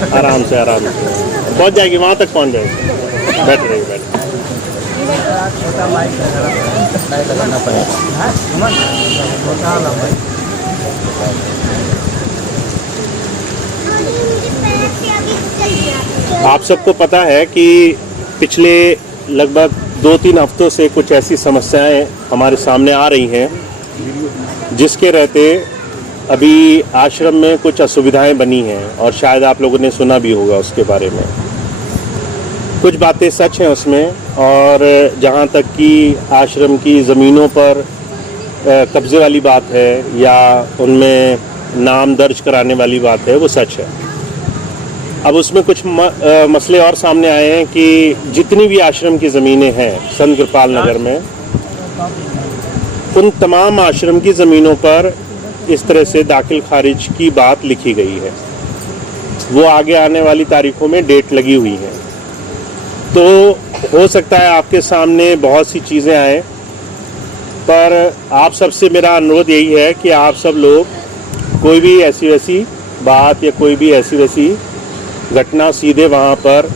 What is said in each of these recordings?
आराम से पहुंच जाएगी, वहाँ तक पहुंच जाएगी। बैठ रही बैठ। छोटा माइक लगाना पड़ेगा। आप सबको पता है कि पिछले लगभग 2-3 हफ्तों से कुछ ऐसी समस्याएं हमारे सामने आ रही हैं जिसके रहते अभी आश्रम में कुछ असुविधाएं बनी हैं, और शायद आप लोगों ने सुना भी होगा उसके बारे में। कुछ बातें सच हैं उसमें, और जहां तक कि आश्रम की ज़मीनों पर कब्ज़े वाली बात है या उनमें नाम दर्ज कराने वाली बात है, वो सच है। अब उसमें कुछ मसले और सामने आए हैं कि जितनी भी आश्रम की ज़मीनें हैं संत कृपाल नगर में, उन तमाम आश्रम की ज़मीनों पर इस तरह से दाखिल खारिज की बात लिखी गई है। वो आगे आने वाली तारीखों में डेट लगी हुई है। तो हो सकता है आपके सामने बहुत सी चीज़ें आए, पर आप सबसे मेरा अनुरोध यही है कि आप सब लोग कोई भी ऐसी वैसी बात या कोई भी ऐसी वैसी घटना सीधे वहाँ पर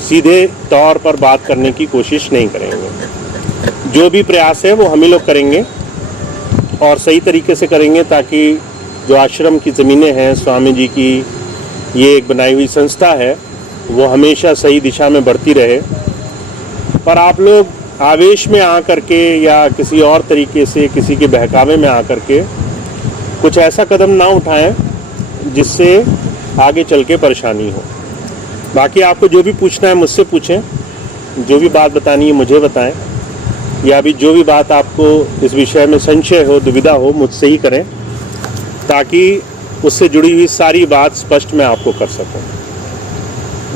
सीधे तौर पर बात करने की कोशिश नहीं करेंगे। जो भी प्रयास है वो हम ही लोग करेंगे और सही तरीके से करेंगे, ताकि जो आश्रम की ज़मीनें हैं, स्वामी जी की ये एक बनाई हुई संस्था है, वो हमेशा सही दिशा में बढ़ती रहे। पर आप लोग आवेश में आ करके या किसी और तरीके से किसी के बहकावे में आ करके कुछ ऐसा कदम ना उठाएं जिससे आगे चल के परेशानी हो। बाकी आपको जो भी पूछना है मुझसे पूछें, जो भी बात बतानी है मुझे बताएं, या अभी जो भी बात आपको इस विषय में संशय हो, दुविधा हो, मुझसे ही करें, ताकि उससे जुड़ी हुई सारी बात स्पष्ट मैं आपको कर सकूं।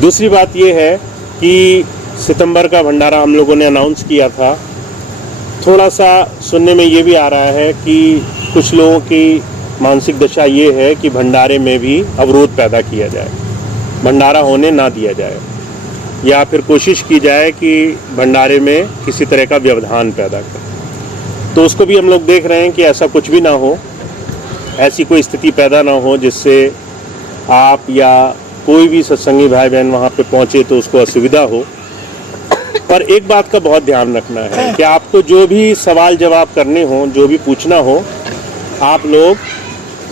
दूसरी बात ये है कि सितंबर का भंडारा हम लोगों ने अनाउंस किया था। थोड़ा सा सुनने में ये भी आ रहा है कि कुछ लोगों की मानसिक दशा ये है कि भंडारे में भी अवरोध पैदा किया जाए, भंडारा होने ना दिया जाए, या फिर कोशिश की जाए कि भंडारे में किसी तरह का व्यवधान पैदा करें। तो उसको भी हम लोग देख रहे हैं कि ऐसा कुछ भी ना हो, ऐसी कोई स्थिति पैदा ना हो जिससे आप या कोई भी सत्संगी भाई बहन वहाँ पे पहुँचे तो उसको असुविधा हो। पर एक बात का बहुत ध्यान रखना है कि आपको जो भी सवाल जवाब करने हों, जो भी पूछना हो, आप लोग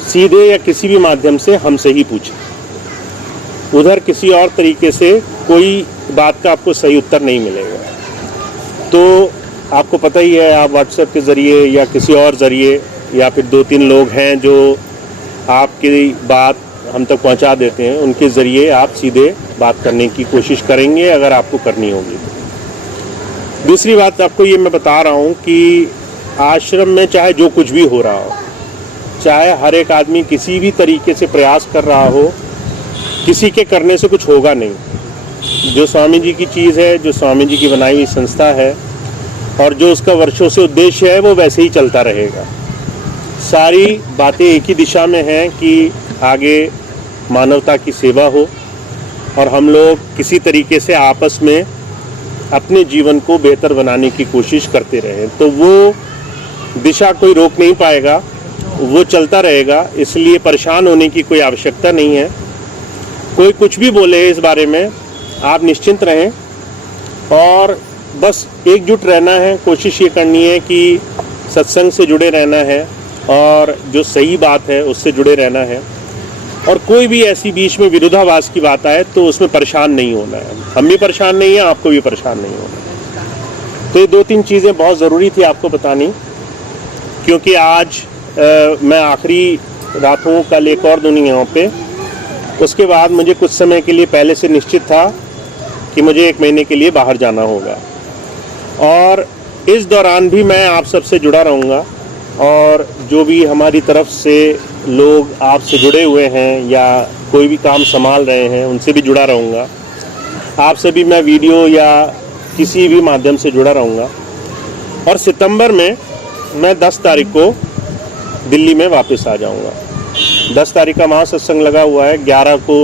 सीधे या किसी भी माध्यम से हमसे ही पूछें। उधर किसी और तरीके से कोई बात का आपको सही उत्तर नहीं मिलेगा। तो आपको पता ही है, आप व्हाट्सएप के ज़रिए या किसी और ज़रिए, या फिर 2-3 लोग हैं जो आपकी बात हम तक पहुंचा देते हैं, उनके ज़रिए आप सीधे बात करने की कोशिश करेंगे अगर आपको करनी होगी। दूसरी बात आपको ये मैं बता रहा हूँ कि आश्रम में चाहे जो कुछ भी हो रहा हो, चाहे हर एक आदमी किसी भी तरीके से प्रयास कर रहा हो, किसी के करने से कुछ होगा नहीं। जो स्वामी जी की चीज़ है, जो स्वामी जी की बनाई हुई संस्था है, और जो उसका वर्षों से उद्देश्य है, वो वैसे ही चलता रहेगा। सारी बातें एक ही दिशा में हैं कि आगे मानवता की सेवा हो और हम लोग किसी तरीके से आपस में अपने जीवन को बेहतर बनाने की कोशिश करते रहें। तो वो दिशा कोई रोक नहीं पाएगा, वो चलता रहेगा। इसलिए परेशान होने की कोई आवश्यकता नहीं है। कोई कुछ भी बोले इस बारे में, आप निश्चिंत रहें और बस एकजुट रहना है। कोशिश ये करनी है कि सत्संग से जुड़े रहना है और जो सही बात है उससे जुड़े रहना है, और कोई भी ऐसी बीच में विरोधाभास की बात आए तो उसमें परेशान नहीं होना है। हम भी परेशान नहीं हैं, आपको भी परेशान नहीं होना है। तो ये 2-3 चीज़ें बहुत ज़रूरी थी आपको बतानी, क्योंकि आज मैं आखिरी रात हूँ, कल एक और दूँगी यहाँ पे। उसके बाद मुझे कुछ समय के लिए पहले से निश्चित था कि मुझे 1 महीने के लिए बाहर जाना होगा, और इस दौरान भी मैं आप सबसे जुड़ा रहूँगा, और जो भी हमारी तरफ से लोग आपसे जुड़े हुए हैं या कोई भी काम संभाल रहे हैं उनसे भी जुड़ा रहूँगा। आपसे भी मैं वीडियो या किसी भी माध्यम से जुड़ा रहूँगा। और सितंबर में मैं 10 तारीख को दिल्ली में वापस आ जाऊँगा। 10 तारीख का महासत्संग लगा हुआ है। 11 को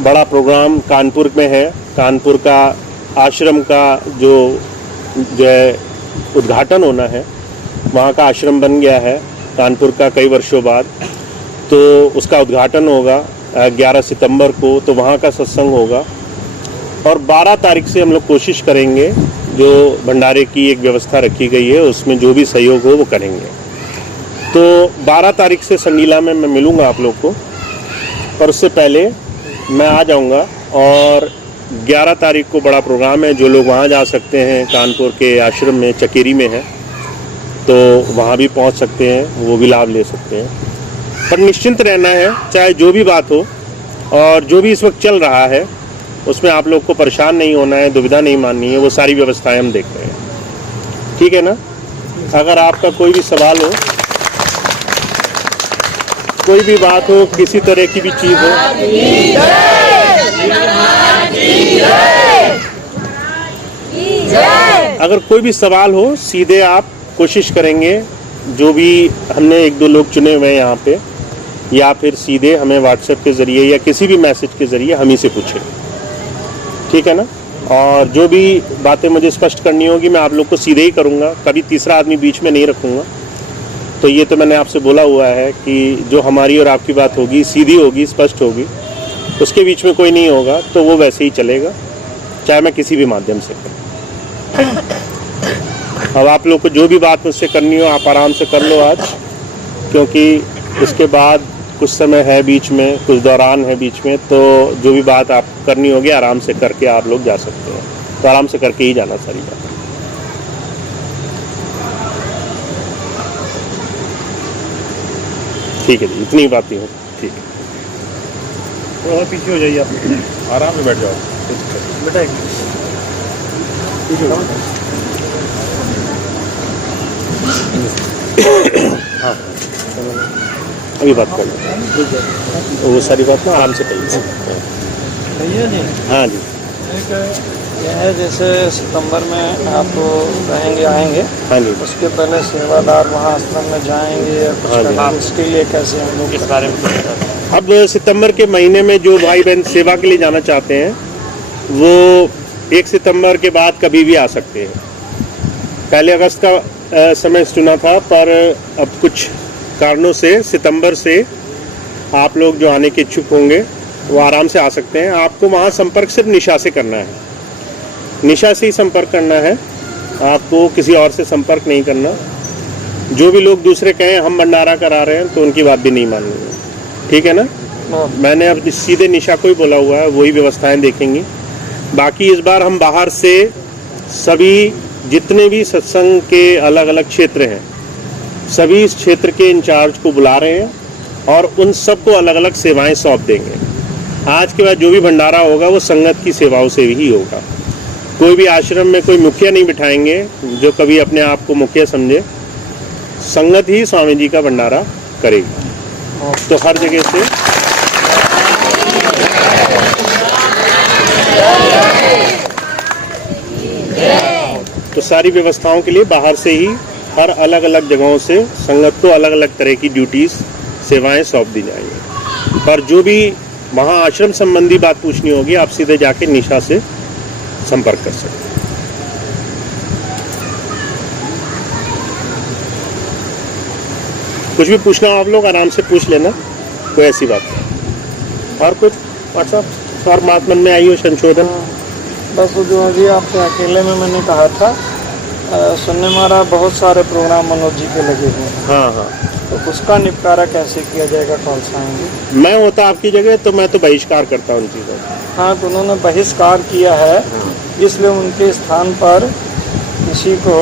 बड़ा प्रोग्राम कानपुर में है। कानपुर का आश्रम का जो है उद्घाटन होना है, वहाँ का आश्रम बन गया है कानपुर का कई वर्षों बाद, तो उसका उद्घाटन होगा। 11 सितंबर को, तो वहाँ का सत्संग होगा। और 12 तारीख से हम लोग कोशिश करेंगे, जो भंडारे की एक व्यवस्था रखी गई है उसमें जो भी सहयोग हो वो करेंगे। तो 12 तारीख से संडीला में मैं मिलूँगा आप लोग को, पर उससे पहले मैं आ जाऊँगा। और 11 तारीख को बड़ा प्रोग्राम है, जो लोग वहाँ जा सकते हैं, कानपुर के आश्रम में चकेरी में है, तो वहाँ भी पहुँच सकते हैं, वो भी लाभ ले सकते हैं। पर निश्चिंत रहना है, चाहे जो भी बात हो और जो भी इस वक्त चल रहा है उसमें आप लोग को परेशान नहीं होना है, दुविधा नहीं माननी है, वो सारी व्यवस्थाएं हम देख रहे हैं। ठीक है ना? अगर आपका कोई भी सवाल हो, कोई भी बात हो, किसी तरह की भी चीज़ हो, अगर कोई भी सवाल हो, सीधे आप कोशिश करेंगे, जो भी हमने 1-2 लोग चुने हुए हैं यहाँ पे, या फिर सीधे हमें व्हाट्सएप के ज़रिए या किसी भी मैसेज के ज़रिए हम ही से पूछें। ठीक है ना? और जो भी बातें मुझे स्पष्ट करनी होगी मैं आप लोग को सीधे ही करूँगा, कभी तीसरा आदमी बीच में नहीं रखूँगा। तो ये तो मैंने आपसे बोला हुआ है कि जो हमारी और आपकी बात होगी सीधी होगी, स्पष्ट होगी, उसके बीच में कोई नहीं होगा, तो वो वैसे ही चलेगा, चाहे मैं किसी भी माध्यम से करूँ। अब आप लोग को जो भी बात मुझसे करनी हो आप आराम से कर लो आज, क्योंकि इसके बाद कुछ समय है बीच में, कुछ दौरान है बीच में, तो जो भी बात आप करनी होगी आराम से करके आप लोग जा सकते हैं। तो आराम से करके ही जाना सारी बात। ठीक है जी, इतनी बात ही हो। ठीक है, थोड़ा पीछे हो जाइए, आप आराम से बैठ जाओ बेटा। हाँ, अभी बात कर लो, वो सारी बात ना आराम से कहिए। भैया जी, हाँ जी, एक यह है, जैसे सितंबर में आप रहेंगे आएंगे, हाँ जी, उसके पहले सेवादार वहाँ आश्रम में जाएंगे या कुछ हाँ जी। करना, उसके लिए कैसे हम लोग इस बारे में अब सितंबर के महीने में जो भाई बहन सेवा के लिए जाना चाहते हैं वो 1 सितंबर के बाद कभी भी आ सकते हैं। पहले अगस्त का समय चुना था, पर अब कुछ कारणों से सितंबर से आप लोग जो आने के इच्छुक होंगे वो आराम से आ सकते हैं। आपको वहाँ संपर्क सिर्फ निशा से करना है, निशा से ही संपर्क करना है, आपको किसी और से संपर्क नहीं करना। जो भी लोग दूसरे कहें हम भंडारा करा रहे हैं तो उनकी बात भी नहीं माननी है। ठीक है ना? मैंने अब सीधे निशा को ही बोला हुआ है, वही व्यवस्थाएं देखेंगी। बाकी इस बार हम बाहर से सभी जितने भी सत्संग के अलग अलग क्षेत्र हैं, सभी इस क्षेत्र के इंचार्ज को बुला रहे हैं और उन सबको अलग अलग सेवाएं सौंप देंगे। आज के बाद जो भी भंडारा होगा वो संगत की सेवाओं से ही होगा। कोई भी आश्रम में कोई मुखिया नहीं बिठाएंगे जो कभी अपने आप को मुखिया समझे, संगत ही स्वामी जी का भंडारा करेगी। तो हर जगह से तो सारी व्यवस्थाओं के लिए बाहर से ही हर अलग अलग जगहों से संगत को अलग अलग तरह की ड्यूटीज सेवाएं सौंप दी जाएंगी। पर जो भी वहाँ आश्रम संबंधी बात पूछनी होगी आप सीधे जाके निशा से संपर्क कर सकते हैं। कुछ भी पूछना हो आप लोग आराम से पूछ लेना, कोई ऐसी बात नहीं। और कुछ व्हाट्सएप और बात मन में आई हो संशोधन? बस वो जो अभी आपसे अकेले में मैंने कहा था, सुनने में आ रहा बहुत सारे प्रोग्राम मनोज जी के लगे हुए हैं, हाँ हाँ, तो उसका निपटारा कैसे किया जाएगा, कॉल से आएंगे? मैं होता आपकी जगह तो मैं तो बहिष्कार करता उन चीज़ों का। हाँ, तो उन्होंने बहिष्कार किया है, इसलिए उनके स्थान पर किसी को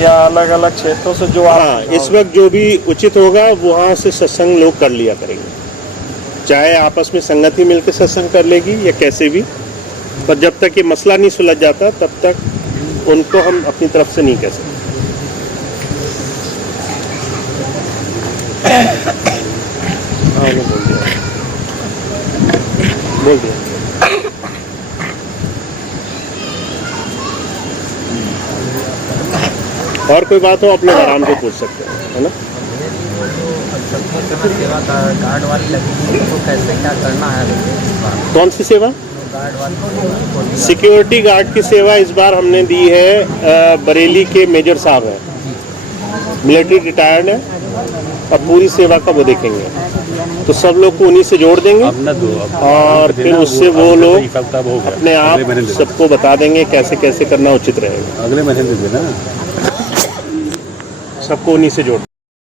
या अलग अलग क्षेत्रों से जो हाँ, इस वक्त जो भी उचित होगा वहाँ से सत्संग लोग कर लिया करेंगे, चाहे आपस में संगति मिलकर सत्संग कर लेगी या कैसे भी। पर जब तक ये मसला नहीं सुलझ जाता तब तक उनको हम अपनी तरफ से नहीं कह सकते। हाँ, वो बोल दिया। और कोई बात हो आप लोग आराम से पूछ सकते हैं, है ना? सेवा गार्ड वाली लगी है, तो कैसे क्या करना है? कौन सी सेवा? गार्ड वाली सिक्योरिटी गार्ड की सेवा इस बार हमने दी है, बरेली के मेजर साहब हैं, मिलिट्री रिटायर्ड है, और पूरी सेवा का वो देखेंगे। तो सब लोग को उन्हीं से जोड़ देंगे अब ना दो अब और फिर उससे वो लोग इफेक्ट अब हो गया अपने आप अगले महीने दे सबको बता देंगे कैसे कैसे करना उचित रहेगा। अगले महीने दे देना सबको उन्हीं से जोड़